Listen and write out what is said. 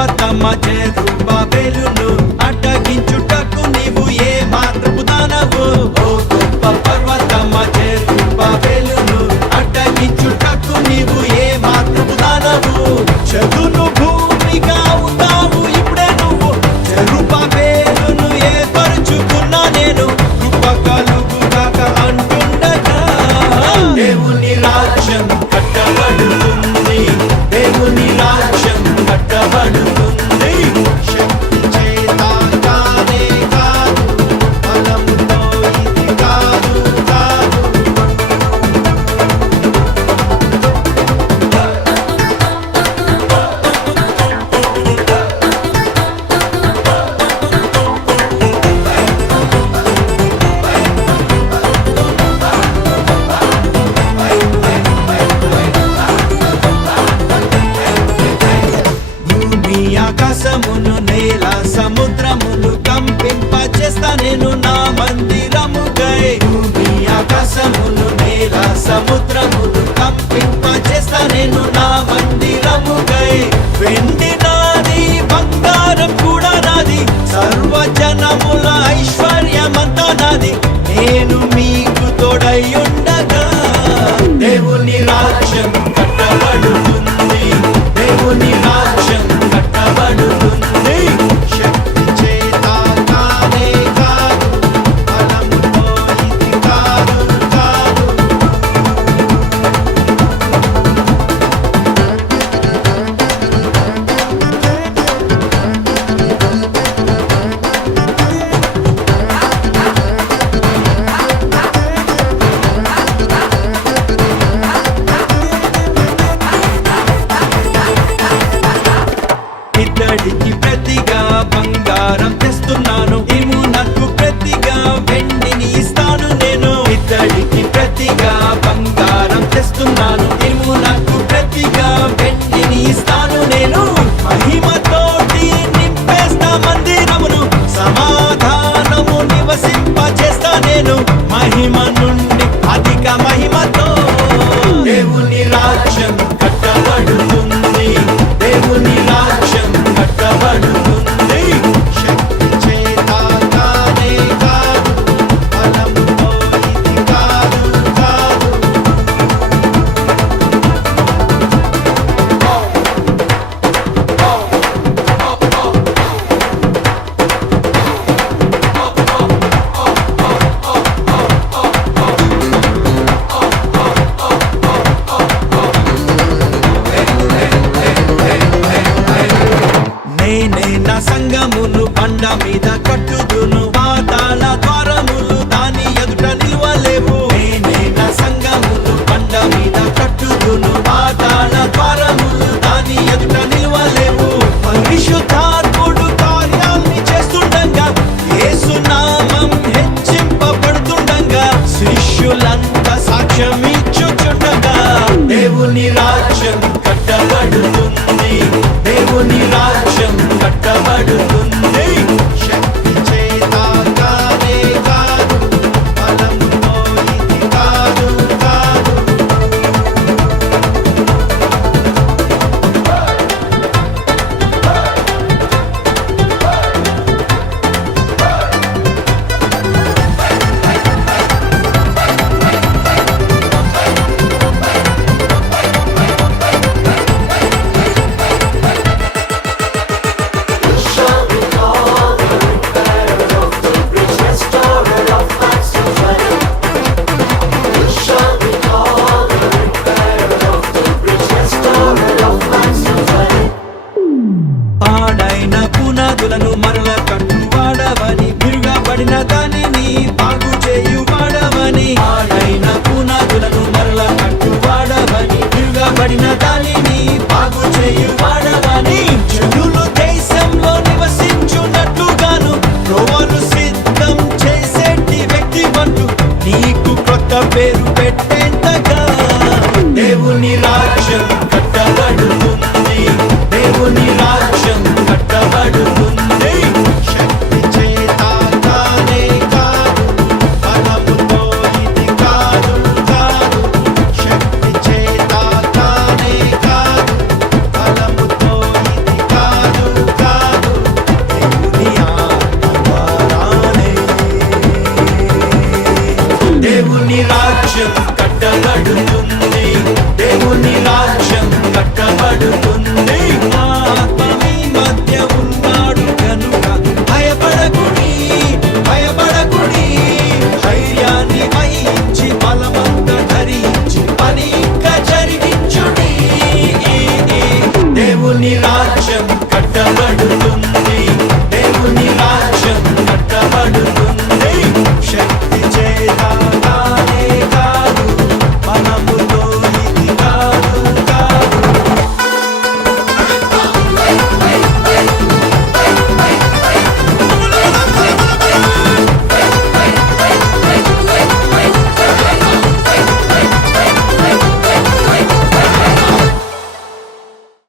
పర్వతమ్మ జెరుబాబెలును అడ్డగించుటకు నీవు ఏ మాత్రపు దానవు. ఓ గొప్ప పర్వతమ్మ జెరుబాబెలును అడ్డగించుటకు నీవు ఏ మాత్రపు దానవు. చదును భూమిగా అవుతావు ఇప్పుడే నువ్వు. జెరుబాబెలును ఏర్పరుచుకున్నా నేను కృప కలుగుగాక అంటుండగా దేవుని రాజ్యం కట్టబడుతుంది. దేవుని రాజ్యం కట్టబడుతుంది. శక్తి చేత కానే కాదు, బలముతో ఇది కాదు కాదు. భూమి ఆకాశమును నేల సముద్రమును కంపింపచేస్తా నేను నా మందిరముకై. భూమి ఆకాశమును నేల సముద్రమును కంపింపచేస్తా నేను నా మందిరముకై. వెండి నాది, బంగారం కూడా నాది, సర్వజనముల ఐశ్వర్యమంతా నాది. నేను మీకు తోడై ఉండగా దేవుని రాజ్యం కట్టబడుతుంది. దేవుని రాజ్యం కట్టబడుతుంది. శక్తి చేత కానే కాదు, బలముతో ఇది కాదు కాదు. ఇతడికి ప్రతిగా బంగారం తెస్తున్నాను, ఇమునకు ప్రతిగా వెండిని ఇస్తాను నేను. ఇతడికి ప్రతిగా బంగారం తెస్తున్నాను, ఇమునకు ప్రతిగా వెండిని ఇస్తాను నేను. మహిమతోటి నింపేస్తా మందిరమును, సమాధానము నివసింపచేస్తా నేను. మహిమ నుండి అధిక మహిమతో దేవుని రాజ్యం కట్టబడుతుంది. దేవుని రాజ్యం కట్టబడుతుంది. శక్తి చేత కానే కాదు, బలముతో ఇది కాదు కాదు. నేనే నా సంగమును బండ మీద కట్టుదును, పాతాళ ద్వారములు దాని ఎదుట నిలువలేవు. నేనే నా సంగమును బండ మీద కట్టుదును, పాతాళ ద్వారములు దాని ఎదుట నిలువలేవు. పరిశుద్ధాత్ముడు కార్యాల్ని చేస్తుండగా, యేసు నామం హెచ్చింపబడుతుండగా, శిష్యులంతా సాక్ష్యం ఇచ్చుచుండగా దేవుని రాజ్యం కట్టబడుతుంది. దేవుని రాజ్యం కట్టబడుతుంది. శక్తి చేత దేవుని రాజ్యం కట్టబడును